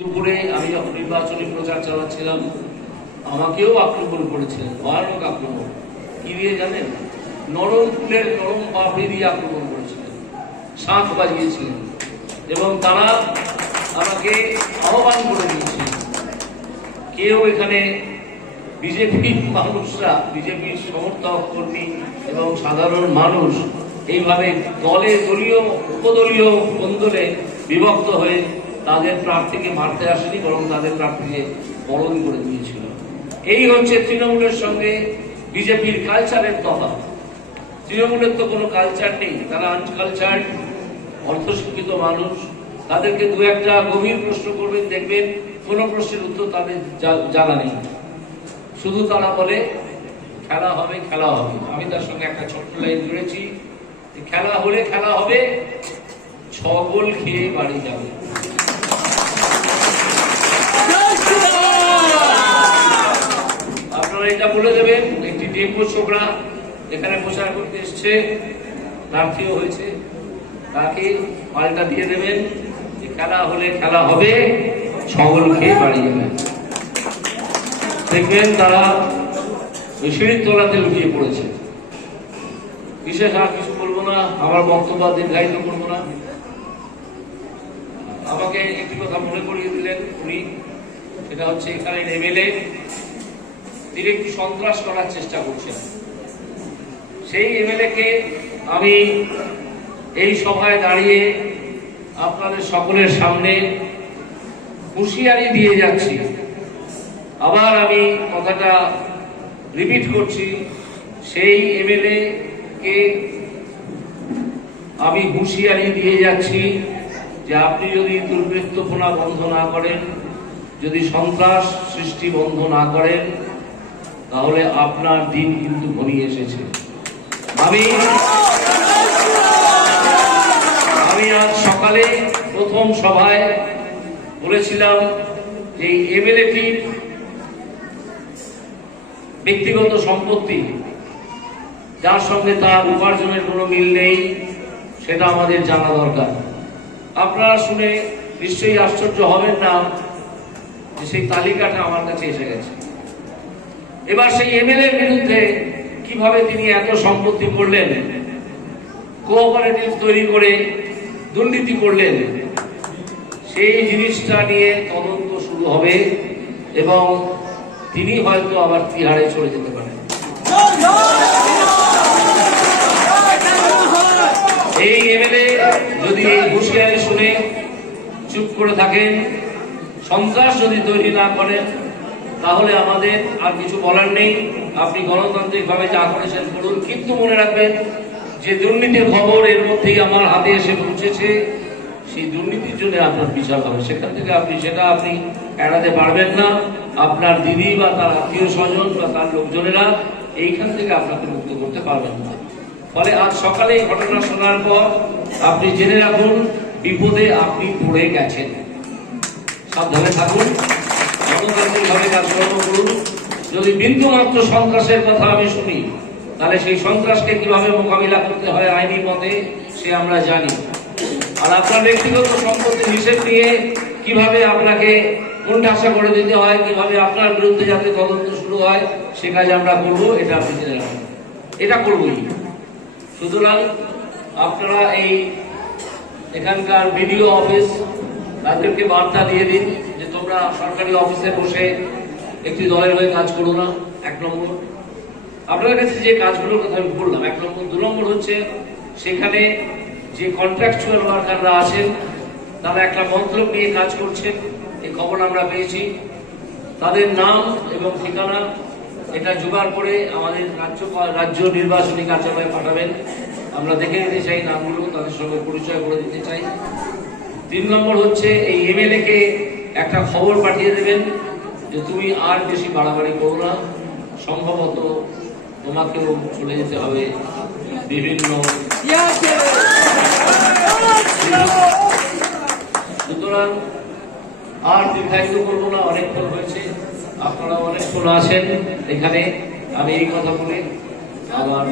দুপুরে আমি যখন নির্বাচনী প্রচার চালাচ্ছিলাম আমাকেও আক্রমণ করেছিলেন, ভয়ানক আক্রমণ। কি দিয়ে জানেন? নরম ফুলের নরম পাপড়ি দিয়ে আক্রমণ করেছিলেন, শাঁখ বাজিয়েছিলেন এবং তারা আমাকে আহ্বান করে দিয়েছিলেন। কেউ এখানে বিজেপির মানুষরা, বিজেপির সমর্থক কর্মী এবং সাধারণ মানুষ এইভাবে দলে দলীয় উপদলীয় কোন্দলে বিভক্ত হয়ে তাদের প্রার্থীকে মারতে আসেনি, বরং তাদের প্রার্থীকে বরণ করে দিয়েছিল। এই হচ্ছে তৃণমূলের সঙ্গে বিজেপির কালচারের তফাৎ। তৃণমূলের তো কোনো কালচার নেই, তারা আনকালচার্ড, অর্ধশিক্ষিত মানুষ। তাদেরকে দু একটা গভীর প্রশ্ন করবেন, দেখবেন কোনো প্রশ্নের উত্তর তাদের জানা নেই। শুধু তারা বলে খেলা হবে, খেলা হবে। আমি তার সঙ্গে একটা ছোট্ট লাইন জুড়েছি, খেলা হলে খেলা হবে, 6 গোল খেয়ে বাড়ি যাবে। আপনারা এটা বলে দেবেন। একটি ডেঙ্গু ছোকরা এখানে প্রচার করতে এসছে, প্রার্থীও হয়েছে, তাকে পাল্টা দিয়ে দেবেন যে খেলা হলে খেলা হবে, 6 গোল খেয়ে বাড়ি যাবে। দেখবেন তারা ওই সিঁড়ির তলাতে লুকিয়ে পড়েছে। বিশেষ আর কিছু বলবো না, আমার বক্তব্য দীর্ঘায়িত করবো না। আমাকে একটি কথা মনে করিয়ে দিলেন উনি, সেটা হচ্ছে এখানে এমএলএ তিনি একটু সন্ত্রাস করার চেষ্টা করছেন। সেই এমএলএ কে আমি এই সভায় দাঁড়িয়ে আপনাদের সকলের সামনে হুঁশিয়ারি দিয়ে যাচ্ছি। আবার আমি কথাটা রিপিট করছি, সেই এমএলএ কে আমি হুঁশিয়ারি দিয়ে যাচ্ছি যে আপনি যদি দুর্বৃত্তপনা বন্ধ না করেন, যদি সন্ত্রাস সৃষ্টি বন্ধ না করেন, তাহলে আপনার দিন কিন্তু ঘনিয়ে এসেছে। আমি আজ সকালে প্রথম সভায় বলেছিলাম যে এমএলএটির ব্যক্তিগত সম্পত্তি, যার সঙ্গে তার উপার্জনের কোনো মিল নেই, সেটা আমাদের জানা দরকার। আপনারা শুনে নিশ্চয়ই আশ্চর্য হবেন না যে সেই তালিকাটা আমার কাছে এসে গেছে। এবার সেই এমএলএ বিরুদ্ধে কিভাবে তিনি এত সম্পত্তি করলেন, কোঅপারেটিভ তৈরি করে দুর্নীতি করলেন, সেই জিনিসটা নিয়ে তদন্ত শুরু হবে এবং তিনি হয়তো আবার তিহাড়ে চলে যেতে পারেন। এই এমএলএ যদি এই হুঁশিয়ারি শুনে চুপ করে থাকেন, সন্ত্রাস যদি তৈরি না করেন, তাহলে আমাদের আর কিছু বলার নেই। আপনি গণতান্ত্রিকভাবে যা করেছেন করুন, কিন্তু মনে রাখবেন যে দুর্নীতির খবর এর মধ্যেই আমার হাতে এসে পৌঁছেছে, সেই দুর্নীতির জন্য আপনার বিচার হবে। সেখান থেকে আপনি এড়াতে পারবেন না। আপনার দিদি বা তার আত্মীয় স্বজন বা তার লোকজনেরা এইখান থেকে আপনাকে মুক্ত করতে পারবেন না। ফলে আজ সকালে এই ঘটনা শোনার পর আপনি জেনে রাখুন, বিপদে আপনি পড়ে গেছেন। সাবধানে থাকুন, গণতান্ত্রিকভাবে কাজকর্ম করুন। যদি বিন্দুমাত্র সন্ত্রাসের কথা আমি শুনি, তাহলে সেই সন্ত্রাসকে কিভাবে মোকাবিলা করতে হয় আইনি মতে সে আমরা জানি। আর আপনার ব্যক্তিগত সম্পত্তি নিষেধ নিয়ে কিভাবে আপনাকে কোণঠাসা করে দিতে হয়, কিভাবে আপনার বিরুদ্ধে যাতে তদন্ত শুরু হয়, সে কাজ আমরা করবো। এটা আপনি জেনে রাখুন, এটা করবোই। সুতরাং আপনারা এই এখানকার বিডিও অফিস, তাদেরকে বার্তা দিয়ে দিন যে তোমরা সরকারি অফিসে বসে একটি দলের হয়ে কাজ করো না। 1 নম্বর, আপনাদের কাছে যে কাজগুলোর কথা আমি বললাম, 1 নম্বর। 2 নম্বর হচ্ছে সেখানে যে কন্ট্রাকচুয়াল ওয়ার্কাররা আছেন, তারা একটা মতলব নিয়ে কাজ করছেন, এই খবর আমরা পেয়েছি। তাদের নাম এবং ঠিকানা এটা জোগাড় করে আমাদের রাজ্য নির্বাচনী কার্যালয়ে পাঠাবেন। আমরা দেখে নিতে চাই নামগুলো, তাদের সঙ্গে পরিচয় করে দিতে চাই। 3 নম্বর হচ্ছে এই এমএলএ কে একটা খবর পাঠিয়ে দেবেন যে তুমি আর বেশি বাড়াবাড়ি করো না, সম্ভবত তোমাকেও চলে যেতে হবে বিভিন্ন। সুতরাং আর দীর্ঘায়িত করবো না, অনেকক্ষণ হয়েছে, আপনারা অনেকক্ষণ আছেন এখানে। আমি এই কথা বলে আবার